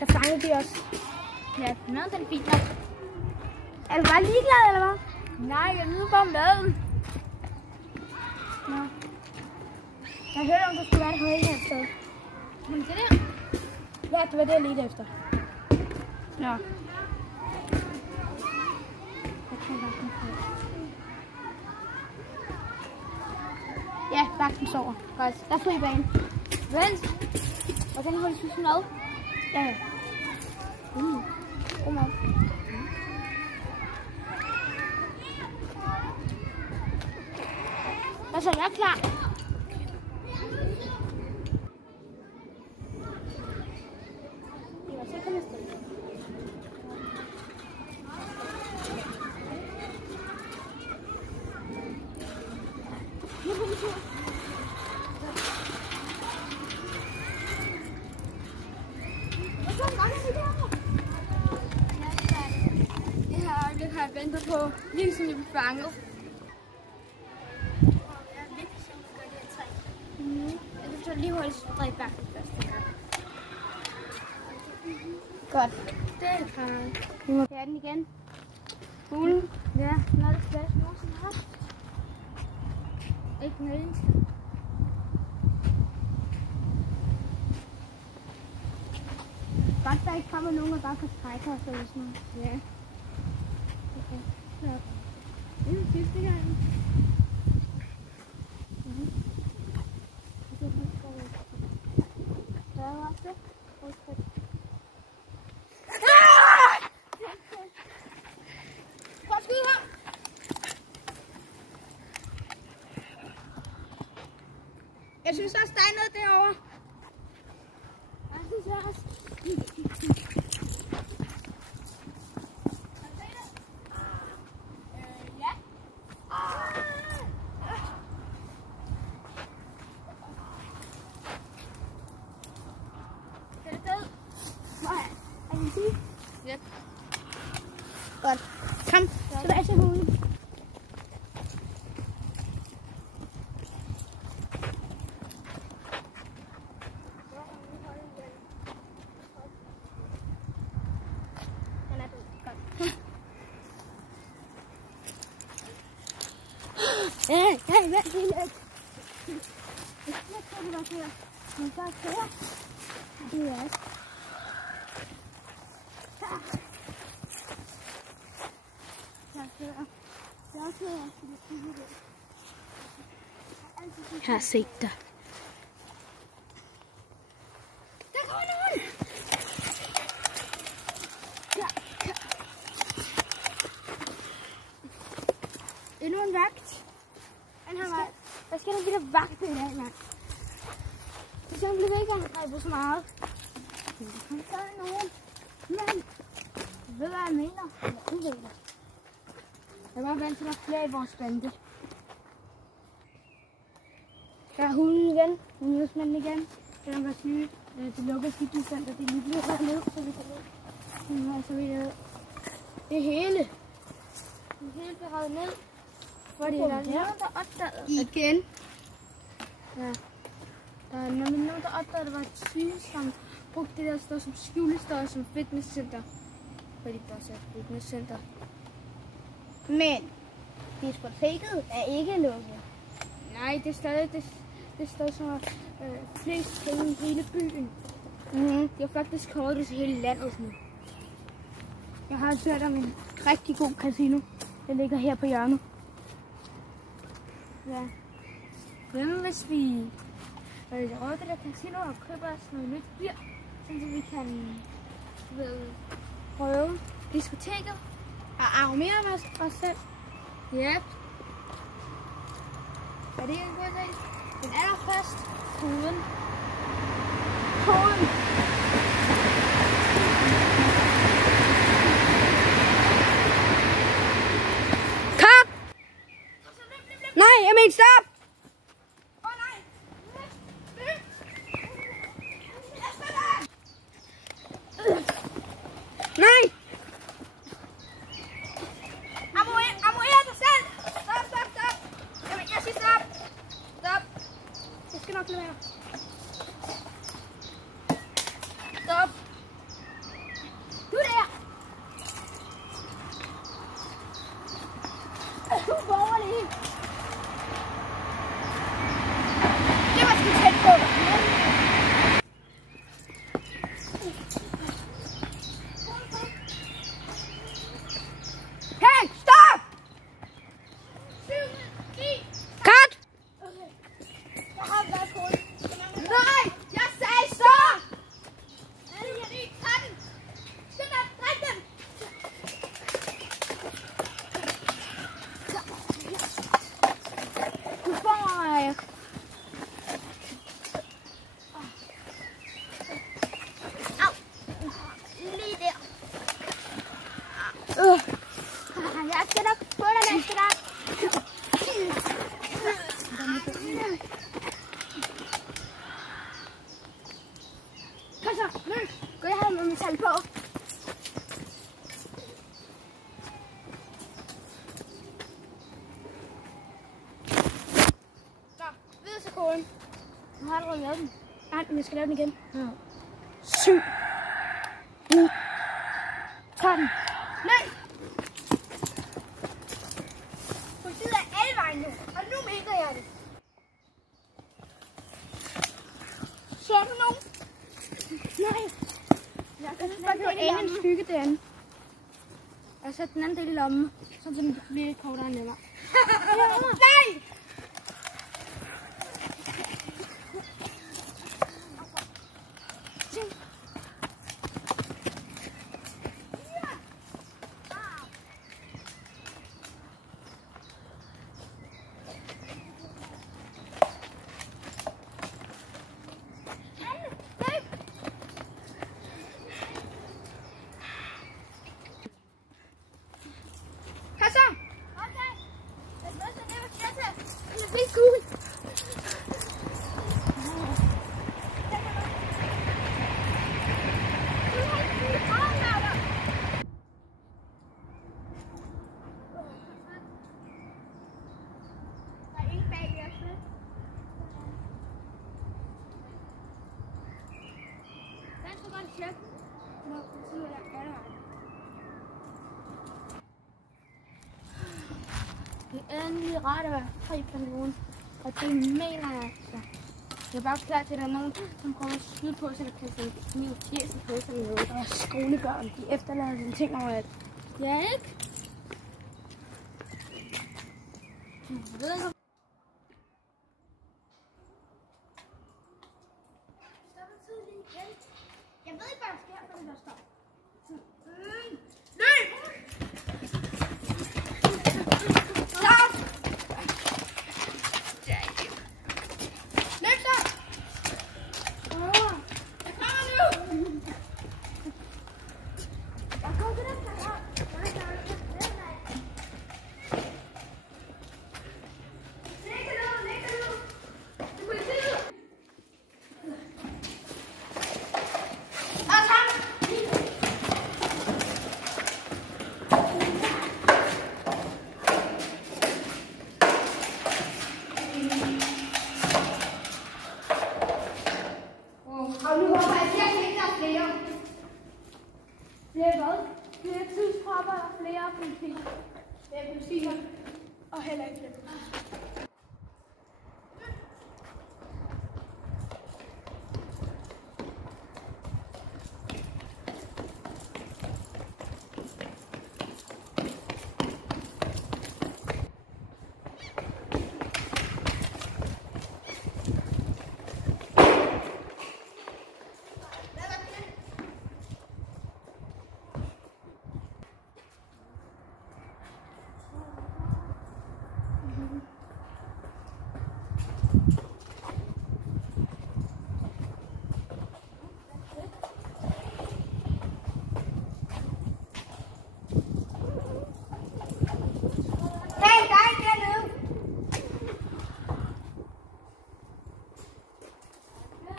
Så fangede de os. Ja, maden den er fint nok. Er du bare ligeglad, eller hvad? Nej, jeg nyder bare maden. Nå. Jeg hørte om, du skulle være et højhævet sted. Men det der? Ja, det var det, jeg ledte efter. Nå. Ja, vagten sover. Godt. Der er fri bane. Vent. Hvordan holder du sådan noget? Ja, ja. God mad. Og så er jeg klar. Så kan jeg stille. Nu går vi tur. Det har jeg ventet på, lige siden jeg blev fanget. Jeg vil lige holde stræk bag først. Godt. Det er klart. Vi må tage den igen. Fuglen. Ja, den er det plads nogensinde haft. Ikke den eneste. Godt, der ikke kommer nogen, og bare kan trække os eller sådan noget. Ja. Okay. Ja. Det er den sidste gang. Hvad var det? Prøv at skyde her. Jeg synes også, der er noget derovre. Jeg synes også. Ja. Skal det død? Nej, er det sige? Ja. Godt. Kom, så der er til hunden. Den er død. Godt. Hey, vent lige lidt. Jeg tror, det var her. Men så er det her. Det er det. Jeg har set dig. Der kommer nogen! Ja. Endnu en vagt. Hvad skal der blive vagt i dag, mand? Så bliver vi ikke angrebet så meget. Der er nogen. Men, ved hvad jeg mener? Jeg ved det. Jeg var vant til at flere i vores bande. Der er hunden igen. Nyhedsmanden igen. Den var syge. Det lukker fitnesscenter. Det er lige blevet ret ned, så vi kan ned. Nu har så vidt det hele. Det hele bliver revet ned. Fordi der er nogen, der opdagede. Igen. Ja. Der er nemlig nogen, der opdagede, at der var et syge, som brugte det der sted som skjulested som fitnesscenter. Fordi det også er et fitnesscenter. Men diskoteket er ikke lukket. Nej, det er stadig det sted, som har flest penge i hele byen. De har faktisk kåret det til hele landet nu. Jeg har også hørt om en rigtig god casino. Den ligger her på hjørnet. Ja. Hvad hvis vi råder det der casino og køber os noget nyt gear, så vi kan prøve diskoteket og armere os selv? Ja. Er det ikke en god idé? Den er først koden. Koden! Kom! Nej, jeg mener stop! Nej! Ammuer dig selv! Stop! Jeg siger stop! Stop! Jeg skal nok lade være. Stop! Hey, stop! Cut! Jeg har været på. Nej, jeg sagde stop! Tag den! Skynd dig, dræk den! Du får mig. Au! Lige der. Jeg skal nok få dig næste gang. Kom så, nu. Gå jeg have med metal på. Så, videre til koden. Nu har du lavet den. Nej, men jeg skal lave den igen. 7, 9, 13. Nej! Politiet er alle vejen nu, og nu mener jeg det. Så er der nogen. Nej. Jeg kan Der kan ane en skygge derinde. Jeg sætter den anden del i lommen, så den bliver lidt kortere og nemmere. Nej! Kom så! Okay. Jeg skal også ned og tjette. Den er vildt cool. Der er ingen bag os, vel? Den skal godt tjekke. Når politiet er alle vejen. Det er endelig rart at være fri fra nogen. Og det mener jeg altså. Jeg er bare klar til, at der er nogen, som prøver at skyde på, så der kan få kniv i fjeset på sig med noget. Og skolebørn, de efterlader sådan ting over, at ja, ikke? Jeg ved ikke, Jeg ved ikke, hvad der sker, når der står. stop! Løb så! Jeg kommer nu! Jeg går til den her. Og nu håber jeg virkelig ikke, der er flere. Flere hvad? Flere tidstropper og flere politi. Flere politier. Og heller ikke flere politi.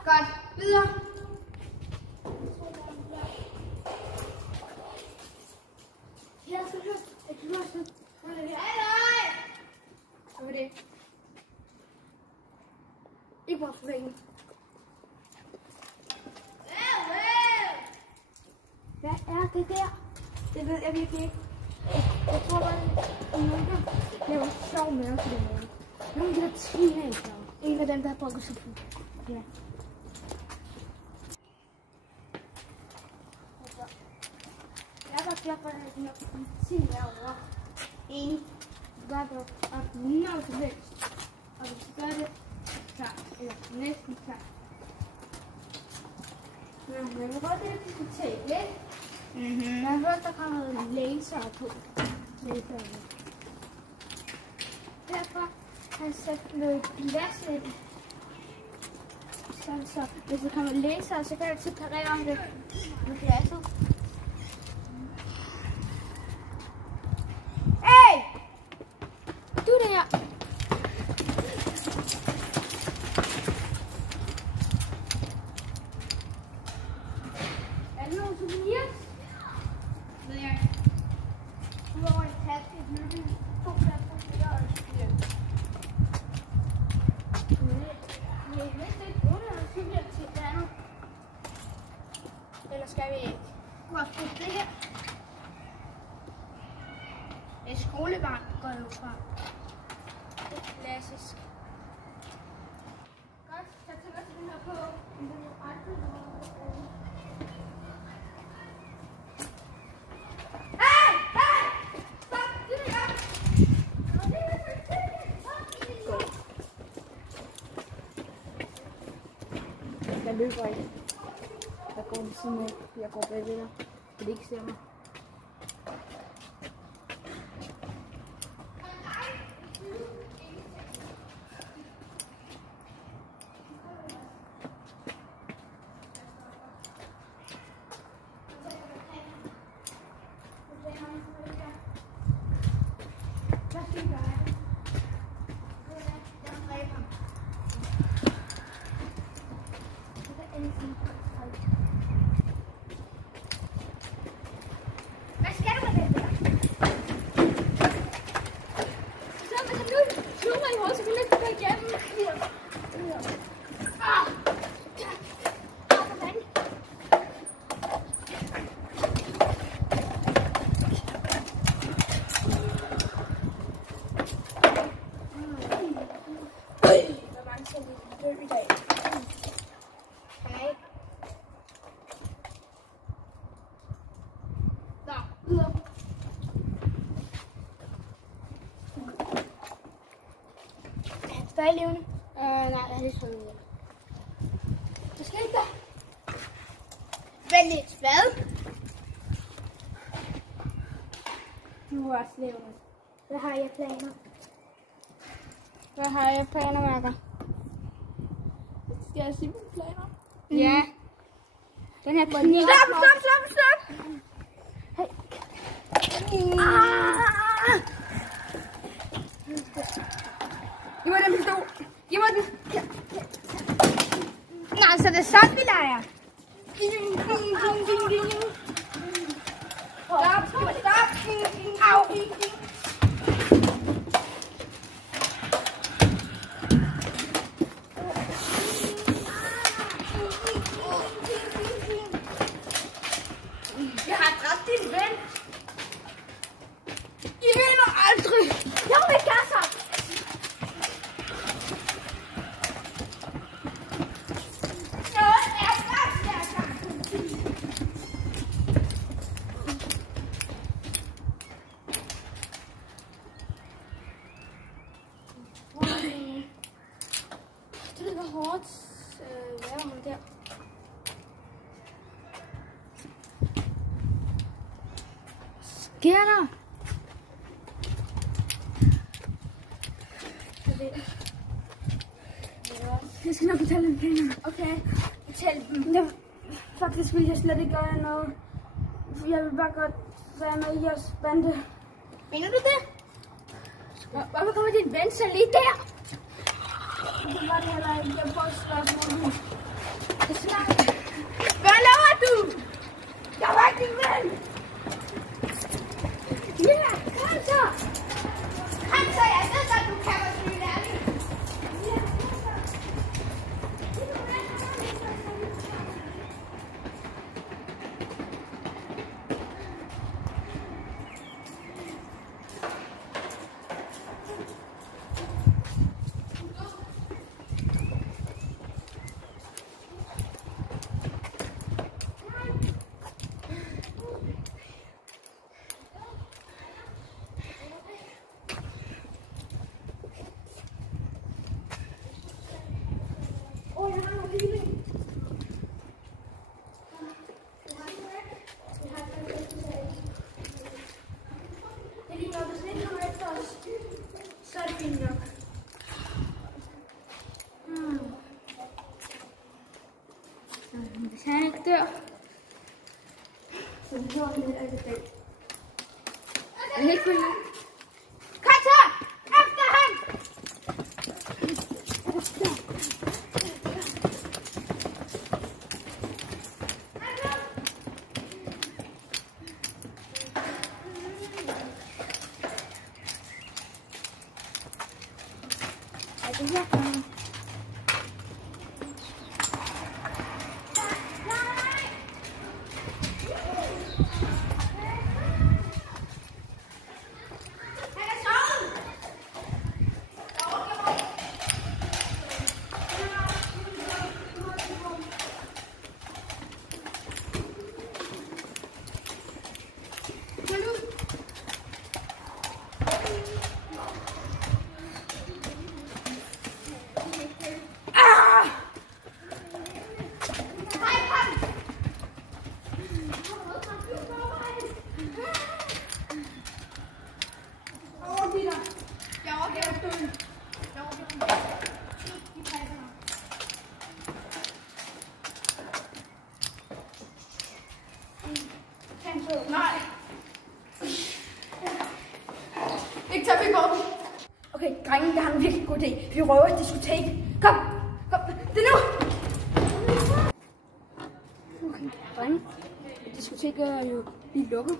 Godt. Videre. Ja, så hør. Jeg kan høre sådan. Hej! Hvad var det? Ikke bare for væggen. Hvad er det der? Det ved jeg virkelig ikke. Jeg tror bare, at nogen der laver sjov med os på den måde. Nogle af de der teenager. En af dem, der har brugt sig på. Ja. Jeg får den her politik herovre. En. Du gør det op noget som helst. Og hvis du gør det klar, eller næsten klar. Ja, men jeg vil godt lide diskotek, ikke? Jeg har hørt, der kommer noget laser på. Derfor har jeg sat noget glas ind. Så hvis der kommer laser, så kan jeg separere om det med glasset. Hey! Du der! Er der nogle souvenirs? Ved jeg ikke. Udover en taske, et løbende, 2 pladser, og et styr. Jeg vidste ikke, hvor der er souvenir til et andet. Eller skal vi ikke? Du har også det her. Det er skolebarn, går jeg ud fra. Det er klassisk. Godt, så tager jeg den her på. Hey! Hey! Stop! Det er jeg! Jeg løber ikke. Jeg går ved siden af. Jeg går bagved dig. Så de ikke ser mig. Hvad skal du med det der? Så hvis jeg nu slår mig i hovedet, så vil jeg ikke gå igennem. Hvor mange skal vi dø i dag? Hej. Nå, videre. Er han stadig levende? Nej, han er sådan noget. Hvad skal ikke der? Vent lidt, hvad? Nu er også levende. Hvad har jeg planer? Hvad har jeg planer, Marker? Skal jeg sige mine planer? Ja. Den her kniv. Stop! Hey. Giv mig den pistol. Giv mig den. Nej, så det er sådan, vi leger. Stop. Au. Jeg har dræbt din ven. I vinder aldrig. Jeg vil gasser. Det var hårdt. Hvad var man der? Sker der? Jeg skal nok fortælle dem planer. Okay, fortæl dem. Faktisk vil jeg slet ikke gøre noget. Jeg vil bare godt være med i jeres bande. Mener du det? Hvorfor kommer din ven så lige der? Det var det heller ikke. Jeg får et spørgsmål. Hvad laver du? Jeg var ikke din ven. Ja, kom så! Kom så, jeg ved godt, du kan være sådan ærlig. Ja, kom så. Så det hedder lidt af det bag. Jeg kan ikke følge med. Kom så! Efter ham! Er det her? Nej. Ikke tage mig på. Okay, drenge, der har en virkelig god idé. Vi røver et diskotek. Kom, kom, det er nu. Okay, drenge. Diskoteket er jo lige lukket,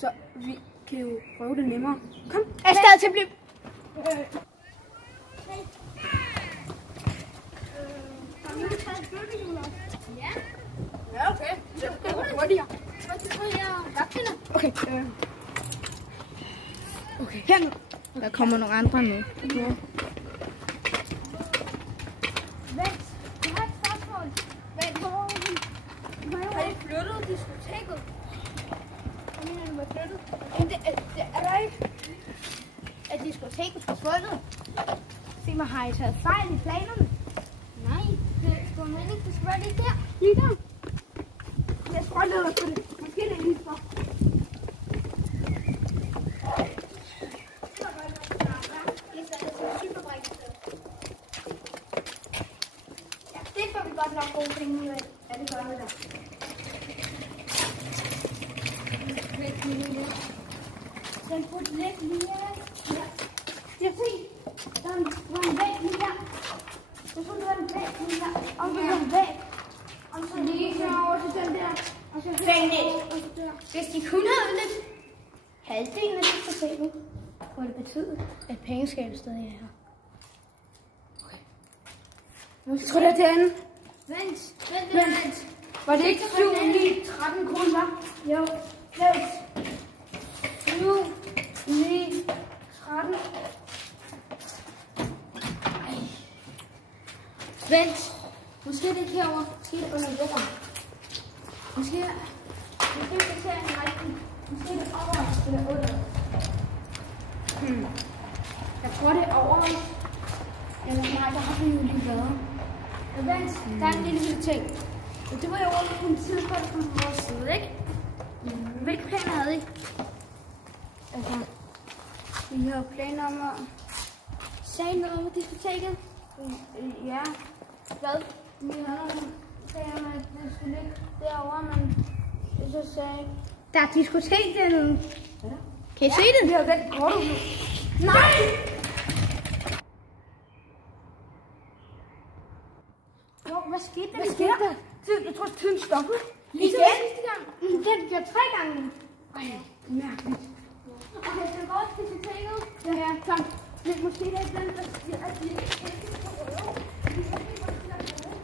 så vi kan jo røve det nemmere. Kom, afsted til at blive. Ja, okay. Så det går hurtigere. Okay. Okay, her nu. Der kommer nogle andre med. Vent, jeg har et spørgsmål. Har I flyttet diskoteket? Hvad mener du med flyttet? Er der ikke? Er diskoteket forsvundet? Se mig, har I taget fejl i planerne? Nej, det var meningen, det skulle være lige der. Lige der. Jeg scrollede på det. Måske er det lige for. Ja, det får vi godt nok gode penge ud af. Ja, det gør vi da. Den burde ligge lige her. Ja. Jeg ser, der var en væg lige her. Jeg tror, der var en væg lige her. Og så en væg. Og så lige over til den der. Og så der. Hvis de kun havde lidt halvdelen af diskoteket, kunne det betyde, at pengeskabet stadig er her. Okay. Nu tror jeg, det er den. Vent. Var det ikke 7, 9, 13 kroner? Jo. Vent. 7, 9, 13. Vent. Måske er det ikke herovre. Måske er det under jorden. Måske det ser en rigtig. Måske er det over eller under. Jeg tror, det er over. Eller nej, der har vi jo lige været. Vent, der er en lille ting. Det var jo over på en tidspunkt på vores side, ikke? Hvilke planer havde I? Altså, vi har planer om at sige noget om diskoteket. Ja. Hvad? Vi har nogle planer om, at det skulle ligge derovre, men så sagde Der er diskotek dernede. ja. Kan I se det? Vi har vendt kortet nu. Nej! Jo, hvad skete der? Hvad sker der? Jeg tror, tiden stoppede. Lige Igen? sidste gang. Den bliver 3 gange. Ej, mærkeligt. Okay, så går til diskoteket. Ja, kom. Men måske det er ikke den, der siger, at vi ikke kan røve. Vi skal ikke få til at røve.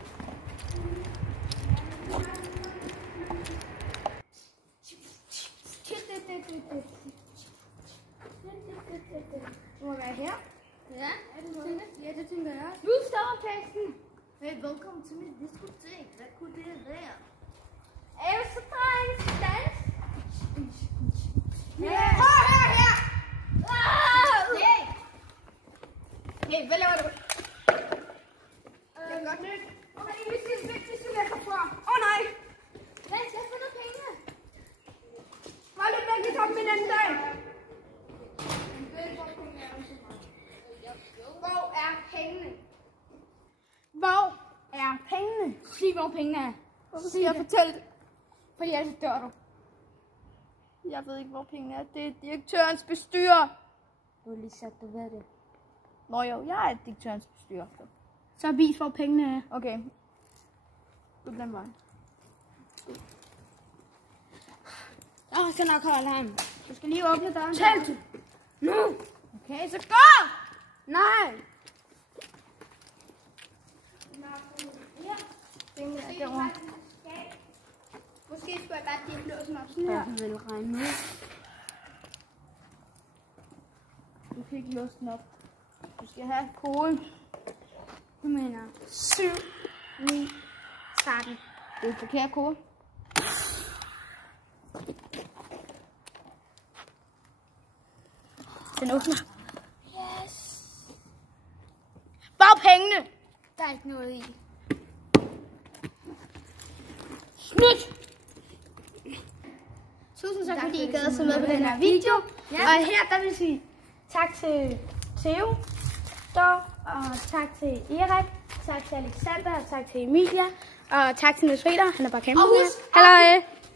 Det må være her. Ja, Ja, det tænker jeg også. nu stopper festen. Hey, velkommen til mit diskotek. Hvad kunne det være? Er du så dreng? Dans? Ja. Hør her! Hey! Hey, hvad laver du? Det er godt nyt. Okay, hvis du lægger fra. Nej! Vent, jeg får noget penge. Var lidt væk, jeg tager dem en anden dag. Hvor er pengene? Hvor er pengene? Sig, hvor pengene er. Sig og fortæl det. For ellers dør du. Jeg ved ikke, hvor pengene er. Det er direktørens bestyrer. Du har lige sagt, du ved det. Nå jo, jeg er direktørens bestyrer. Så vis, hvor pengene er. Okay. Ud den vej. Jeg skal nok holde ham. Du skal lige åbne døren. Tæl du! Nu! Okay, så gå! Nej! Pengene er derovre. Måske skulle jeg bare dele låsen op sådan her. Jeg vil regne med. Du kan ikke låse den op. Du skal have koden. Du mener 7, 9, 13. Det er forkert kode. Den åbner. Yes. Bare pengene. Der er ikke noget i. Snydt. Tusind tak, fordi I gad at se med på den her video. Ja. Og her, der vil jeg sige tak til Theo, og tak til Erik, tak til Alexander, og tak til Emilia, og tak til Niels Peter, han er bare kæmpe. Og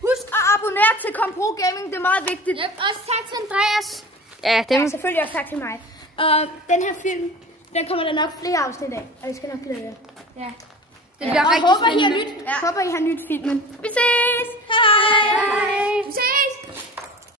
husk at abonnere til Kompro Gaming, det er meget vigtigt. Yep. Også tak til Andreas. Ja, dem. Ja, selvfølgelig også tak til mig. Og den her film, den kommer der nok flere afsnit af, og det skal nok glæde jer. Ja. Det bliver rigtig håber, I har spændende. nyt. Ja. Håber, I har nyt filmen. Vi ses!